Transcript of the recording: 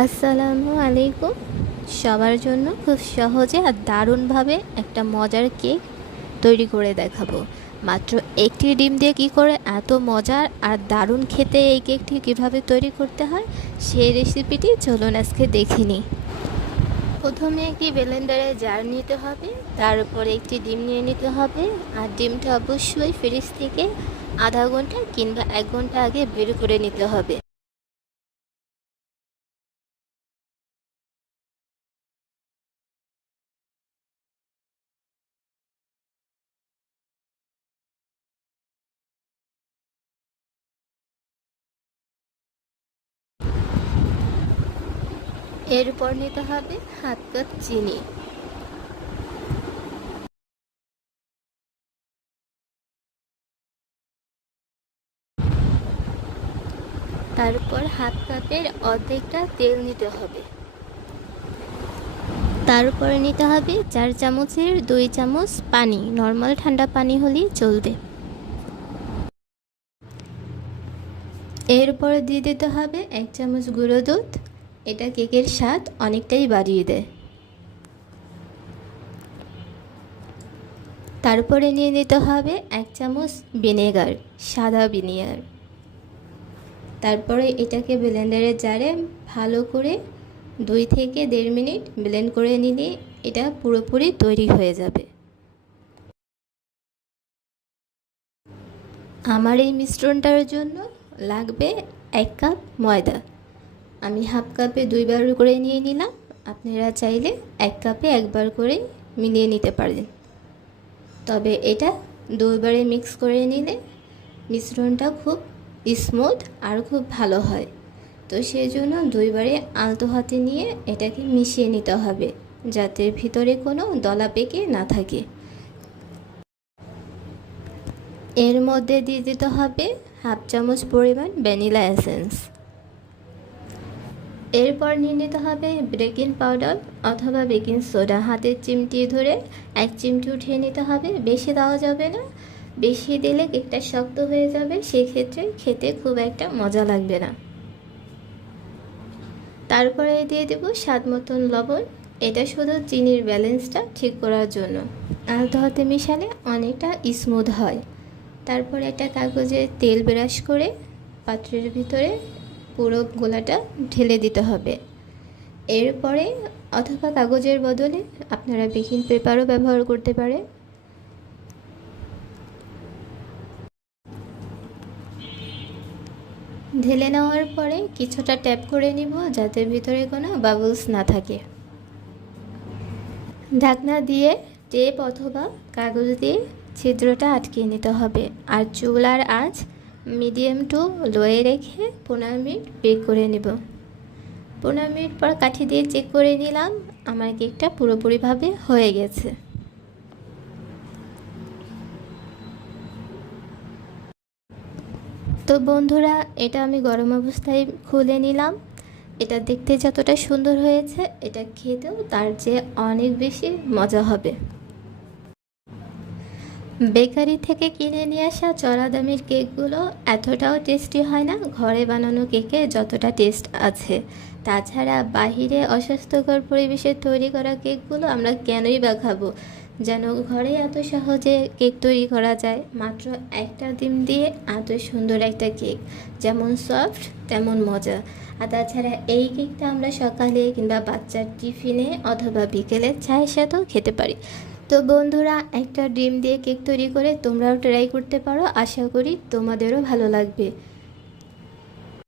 আসসালামু আলাইকুম। সবার জন্য খুব সহজে আর দারুণভাবে একটা মজার কেক তৈরি করে দেখাবো। মাত্র একটি ডিম দিয়ে কি করে এত মজার আর দারুণ খেতে এই কেকটি কিভাবে তৈরি করতে হয় সেই রেসিপিটি চলুন আজকে দেখে নিই। প্রথমে একটি ব্লেন্ডারে জার নিতে হবে, তার উপরে একটি ডিম নিয়ে নিতে হবে। আর ডিমটা অবশ্যই ফ্রিজ থেকে আধা ঘন্টা কিংবা 1 ঘন্টা আগে বের করে নিতে হবে। এরপর নিতে হবে হাফ কাপ চিনি, তারপর হাফ কাপের অর্ধেকটা তেল নিতে হবে। তারপরে নিতে হবে 4 চামচের 2 চামচ পানি, নর্মাল ঠান্ডা পানি হলেই চলবে। এরপরে দিয়ে দিতে হবে 1 চামচ গুঁড়ো দুধ, এটা কেকের স্বাদ অনেকটাই বাড়িয়ে দেয়। তারপরে নিয়ে নিতে হবে 1 চামচ ভিনেগার, সাদা ভিনেগার। তারপরে এটাকে ব্লেন্ডারের জারে ভালো করে 2 থেকে 1.5 মিনিট ব্লেন্ড করে নিলে এটা পুরোপুরি তৈরি হয়ে যাবে। আমার এই মিশ্রণটার জন্য লাগবে 1 কাপ ময়দা। আমি হাফ কাপে 2 বার করে নিয়ে নিলাম, আপনারা চাইলে 1 কাপে 1 বার করে মিলিয়ে নিতে পারেন। তবে এটা 2 বারে মিক্স করে নিলে মিশ্রণটা খুব স্মুথ আর খুব ভালো হয়। তো সেই জন্য 2 বারে আলতো হাতে নিয়ে এটাকে মিশিয়ে নিতে হবে, যাতে ভিতরে কোনো দলা পেকে না থাকে। এর মধ্যে দিয়ে দিতে হবে হাফ চামচ পরিমাণ ভ্যানিলা এসেন্স। এরপর নিয়ে নিতে হবে বেকিং পাউডার অথবা বেকিং সোডা, হাতের চিমটি ধরে 1 চিমটি উঠিয়ে নিতে হবে। বেশি দেওয়া যাবে না, বেশি দিলে কেকটা শক্ত হয়ে যাবে, সেক্ষেত্রে খেতে খুব একটা মজা লাগবে না। তারপরে দিয়ে দেব স্বাদ মতন লবণ, এটা শুধু চিনির ব্যালেন্সটা ঠিক করার জন্য। আলতো হাতে মিশালে অনেকটা স্মুথ হয়। তারপর একটা কাগজে তেল ব্রাশ করে পাত্রের ভিতরে পুরো গোলাটা ঢেলে দিতে হবে। এরপরে অথবা কাগজের বদলে আপনারা বেকিং পেপারও ব্যবহার করতে পারেন। ঢেলে নেওয়ার পরে কিছুটা ট্যাপ করে নিব, যাতে ভিতরে কোনো বাবলস না থাকে। ঢাকনা দিয়ে টেপ অথবা কাগজ দিয়ে ছিদ্রটা আটকিয়ে নিতে হবে। আর চুলার আঁচ মিডিয়াম টু লোয়ে রেখে 15 মিনিট বেক করে নেব। 15 মিনিট পর কাঠি দিয়ে চেক করে নিলাম, আমার কেকটা পুরোপুরিভাবে হয়ে গেছে। তো বন্ধুরা, এটা আমি গরম অবস্থায় খুলে নিলাম। এটা দেখতে যতটা সুন্দর হয়েছে, এটা খেতেও তার চেয়ে অনেক বেশি মজা হবে। বেকারি থেকে কিনে নিয়ে আসা চড়া দামের কেকগুলো এতটাও টেস্টি হয় না ঘরে বানানো কেকে যতটা টেস্ট আছে। তাছাড়া বাহিরে অস্বাস্থ্যকর পরিবেশে তৈরি করা কেকগুলো আমরা কেনই বা খাবো, যেন ঘরে এত সহজে কেক তৈরি করা যায়। মাত্র একটা ডিম দিয়ে এত সুন্দর একটা কেক, যেমন সফট তেমন মজা। আর তাছাড়া এই কেকটা আমরা সকালে কিংবা বাচ্চার টিফিনে অথবা বিকেলে চায়ের সাথেও খেতে পারি। তো বন্ধুরা, একটা ডিম দিয়ে কেক তৈরি করে তোমরাও ট্রাই করতে পারো, আশা করি তোমাদেরও ভালো লাগবে।